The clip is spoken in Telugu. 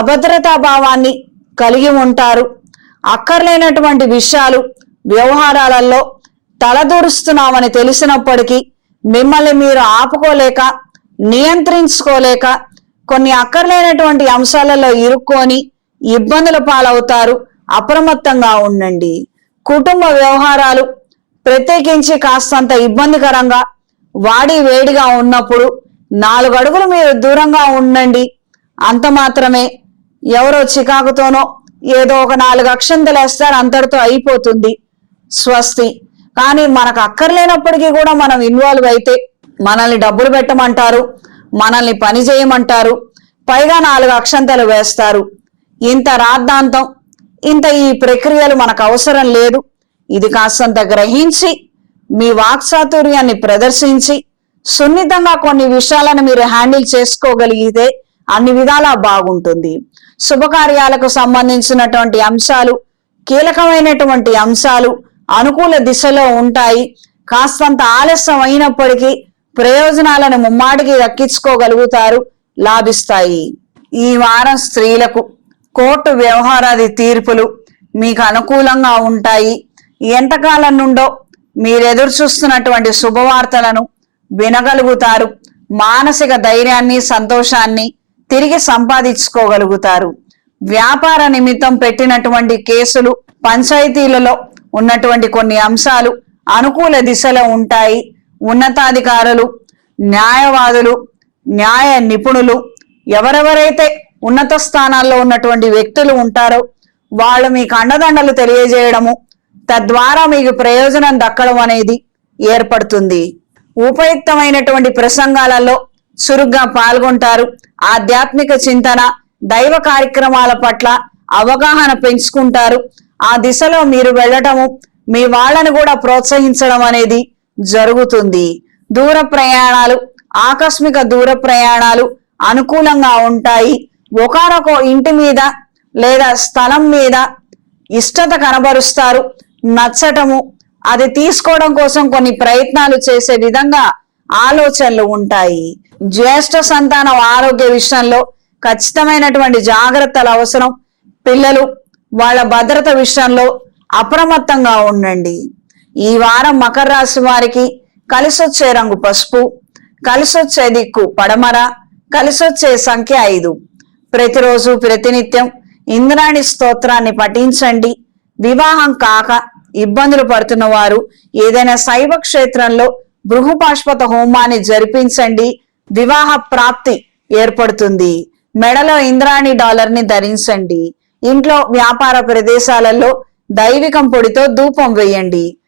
అభద్రతా భావాన్ని కలిగి ఉంటారు. అక్కర్లేనటువంటి విషయాలు వ్యవహారాలలో తలదూరుస్తున్నామని తెలిసినప్పటికీ మిమ్మల్ని మీరు ఆపుకోలేక నియంత్రించుకోలేక కొన్ని అక్కర్లేనటువంటి అంశాలలో ఇరుక్కొని ఇబ్బందుల పాలవుతారు. అప్రమత్తంగా ఉండండి. కుటుంబ వ్యవహారాలు ప్రత్యేకించి కాస్తంత ఇబ్బందికరంగా వాడి వేడిగా ఉన్నప్పుడు 4 అడుగులు మీరు దూరంగా ఉండండి. అంత మాత్రమే. ఎవరో చికాకుతోనో ఏదో ఒక 4 అక్షంతలు వేస్తారు, అంతటితో అయిపోతుంది. స్వస్తి. కానీ మనకు అక్కర్లేనప్పటికీ కూడా మనం ఇన్వాల్వ్ అయితే మనల్ని డబ్బులు పెట్టమంటారు, మనల్ని పని చేయమంటారు, పైగా 4 అక్షంతలు వేస్తారు. ఇంత రాద్ధాంతం, ఇంత ఈ ప్రక్రియలు మనకు అవసరం లేదు. ఇది కాస్తంత గ్రహించి మీ వాక్చాతుర్యాన్ని ప్రదర్శించి సున్నితంగా కొన్ని విషయాలను మీరు హ్యాండిల్ చేసుకోగలిగితే అన్ని విధాలా బాగుంటుంది. శుభకార్యాలకు సంబంధించినటువంటి అంశాలు, కీలకమైనటువంటి అంశాలు అనుకూల దిశలో ఉంటాయి. కాస్తంత ఆలస్యం అయినప్పటికీ ప్రయోజనాలను ముమ్మాటికి దక్కించుకోగలుగుతారు, లాభిస్తాయి. ఈ వారం స్త్రీలకు కోర్టు వ్యవహారాది తీర్పులు మీకు అనుకూలంగా ఉంటాయి. ఎంతకాలం నుండో మీరు ఎదురు చూస్తున్నటువంటి శుభవార్తలను వినగలుగుతారు. మానసిక ధైర్యాన్ని, సంతోషాన్ని తిరిగి సంపాదించుకోగలుగుతారు. వ్యాపార నిమిత్తం పెట్టినటువంటి కేసులు, పంచాయతీలలో ఉన్నటువంటి కొన్ని అంశాలు అనుకూల దిశలో ఉంటాయి. ఉన్నతాధికారులు, న్యాయవాదులు, న్యాయ నిపుణులు, ఎవరెవరైతే ఉన్నత స్థానాల్లో ఉన్నటువంటి వ్యక్తులు ఉంటారో వాళ్ళు మీకు అండదండలు తెలియజేయడము, తద్వారా మీకు ప్రయోజనం దక్కడం అనేది ఏర్పడుతుంది. ఉపయుక్తమైనటువంటి ప్రసంగాలలో చురుగ్గా పాల్గొంటారు. ఆధ్యాత్మిక చింతన, దైవ కార్యక్రమాల పట్ల అవగాహన పెంచుకుంటారు. ఆ దిశలో మీరు వెళ్ళటము, మీ వాళ్ళను కూడా ప్రోత్సహించడం అనేది జరుగుతుంది. దూర ప్రయాణాలు, ఆకస్మిక దూర ప్రయాణాలు అనుకూలంగా ఉంటాయి. ఒకనొక ఇంటి మీద లేదా స్థలం మీద ఇష్టత కనబరుస్తారు. నచ్చటము, అది తీసుకోవడం కోసం కొన్ని ప్రయత్నాలు చేసే విధంగా ఆలోచనలు ఉంటాయి. జ్యేష్ఠ సంతానం ఆరోగ్య విషయంలో ఖచ్చితమైనటువంటి జాగ్రత్తలు అవసరం. పిల్లలు, వాళ్ళ భద్రత విషయంలో అప్రమత్తంగా ఉండండి. ఈ వారం మకర రాశి వారికి కలిసొచ్చే రంగు పసుపు, కలిసొచ్చే దిక్కు పడమర, కలిసొచ్చే సంఖ్య 5. ప్రతిరోజు ప్రతినిత్యం ఇంద్రాణి స్తోత్రాన్ని పఠించండి. వివాహం కాక ఇబ్బందులు పడుతున్న వారు ఏదైనా శైవ క్షేత్రంలో బృహపాష్పత హోమాన్ని జరిపించండి. వివాహ ప్రాప్తి ఏర్పడుతుంది. మెడలో ఇంద్రాణి డాలర్ని ధరించండి. ఇంట్లో, వ్యాపార ప్రదేశాలలో దైవికం పొడితో ధూపం వేయండి.